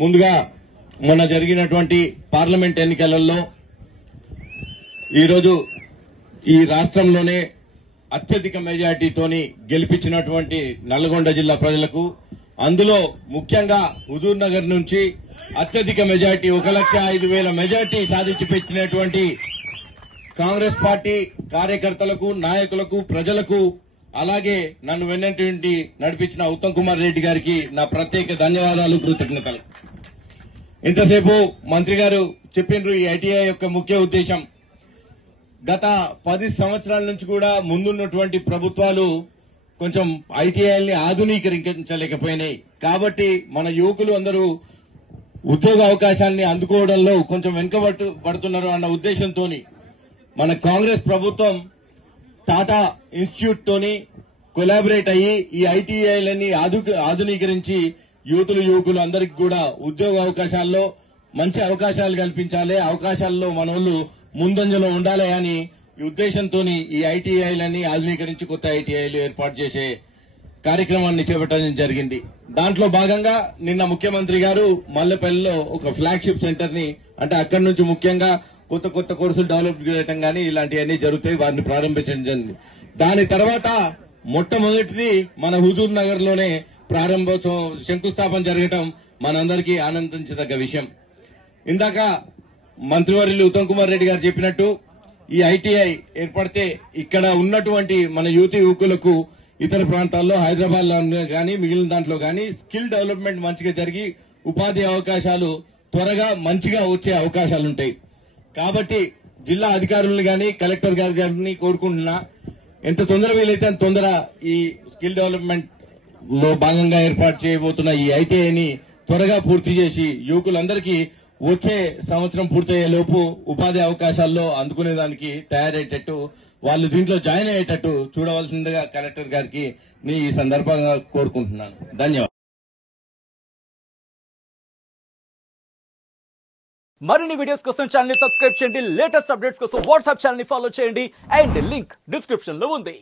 ముందుగా మొన్న జరిగినటువంటి పార్లమెంట్ ఎన్నికలలో ఈరోజు ఈ రాష్ట్రంలోనే అత్యధిక మెజార్టీతోని గెలిపించినటువంటి నల్గొండ జిల్లా ప్రజలకు, అందులో ముఖ్యంగా హుజూర్ నగర్ నుంచి అత్యధిక మెజార్టీ 1,05,000 మెజార్టీ సాధించి పెట్టినటువంటి కాంగ్రెస్ పార్టీ కార్యకర్తలకు, నాయకులకు, ప్రజలకు, అలాగే నన్ను వెన్నంటి నడిపించిన ఉత్తమ్ కుమార్ రెడ్డి గారికి నా ప్రత్యేక ధన్యవాదాలు, కృతజ్ఞతలు. ఇంతసేపు మంత్రి గారు చెప్పిండ్రు ఈ ఐటీఐ యొక్క ముఖ్య ఉద్దేశం. గత 10 సంవత్సరాల నుంచి కూడా ముందున్నటువంటి ప్రభుత్వాలు కొంచెం ఐటీఐల్ని ఆధునీకరించలేకపోయినాయి. కాబట్టి మన యువకులు అందరూ ఉద్యోగ అవకాశాన్ని అందుకోవడంలో కొంచెం వెనుకబడుతున్నారు అన్న ఉద్దేశంతో మన కాంగ్రెస్ ప్రభుత్వం టాటా ఇన్స్టిట్యూట్ తోని కొలాబరేట్ అయ్యి ఈ ఐటీఐలని ఆధునీకరించి యువకులు అందరికీ కూడా ఉద్యోగ అవకాశాల్లో మంచి అవకాశాలు కల్పించాలి, అవకాశాల్లో మనోళ్ళు ముందంజలో ఉండాలి అని ఈ ఉద్దేశంతో ఈ ఐటీఐలని ఆధునీకరించి కొత్త ఐటీఐలు ఏర్పాటు చేసే కార్యక్రమాన్ని చేపట్టడం జరిగింది. దాంట్లో భాగంగా నిన్న ముఖ్యమంత్రి గారు మల్లెపల్లిలో ఒక ఫ్లాగ్షిప్ సెంటర్ ని, అంటే అక్కడి నుంచి ముఖ్యంగా కొత్త కోర్సులు డెవలప్ చేయడం కానీ ఇలాంటివన్నీ జరుగుతాయి, వారిని ప్రారంభించడం జరిగింది. దాని తర్వాత మొట్టమొదటిది మన హుజూర్ నగర్ లోనే ప్రారంభోత్సవం శంకుస్థాపన జరగడం మనందరికీ ఆనందించదగ్గ విషయం. ఇందాక మంత్రివర్యులు ఉత్తమ్ కుమార్ రెడ్డి గారు చెప్పినట్టు ఈ ఐటీఐ ఏర్పడితే ఇక్కడ ఉన్నటువంటి మన యువకులకు ఇతర ప్రాంతాల్లో హైదరాబాద్ లో కానీ మిగిలిన దాంట్లో కానీ స్కిల్ డెవలప్మెంట్ మంచిగా జరిగి ఉపాధి అవకాశాలు త్వరగా మంచిగా వచ్చే అవకాశాలుంటాయి. కాబట్టి జిల్లా అధికారులు కానీ కలెక్టర్ గారు గారిని కోరుకుంటున్నా, ఎంత తొందర వీలైతే అంత తొందర ఈ స్కిల్ డెవలప్మెంట్ లో భాగంగా ఏర్పాటు చేయబోతున్న ఈ ఐటీఐని త్వరగా పూర్తి చేసి యువకులందరికీ వచ్చే సంవత్సరం పూర్తయ్యే లోపు ఉపాధి అవకాశాల్లో అందుకునేదానికి తయారయ్యేటట్టు, వాళ్ళు దీంట్లో జాయిన్ అయ్యేటట్టు చూడవలసిందిగా కలెక్టర్ గారికి ఈ సందర్భంగా కోరుకుంటున్నాను. ధన్యవాదాలు. మరిన్ని వీడియోస్ కోసం ఛానల్ ని సబ్స్క్రైబ్ చేయండి. లేటెస్ట్ అప్డేట్స్ కోసం వాట్సాప్ ఛానల్ ని ఫాలో చేయండి. అండ్ లింక్ డిస్క్రిప్షన్ లో ఉంది.